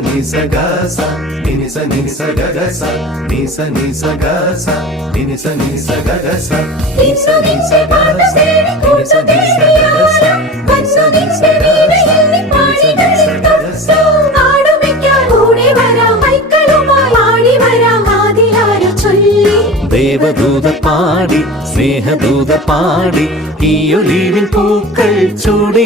ni sa ga sa ni sa ga ga sa ni sa ga sa ni sa ga ga sa ni sa ga sa ni sa ga ദേവദൂത പാടി സ്നേഹദൂത പാടി ഈ olivine പൂക്കൾ ചൂടി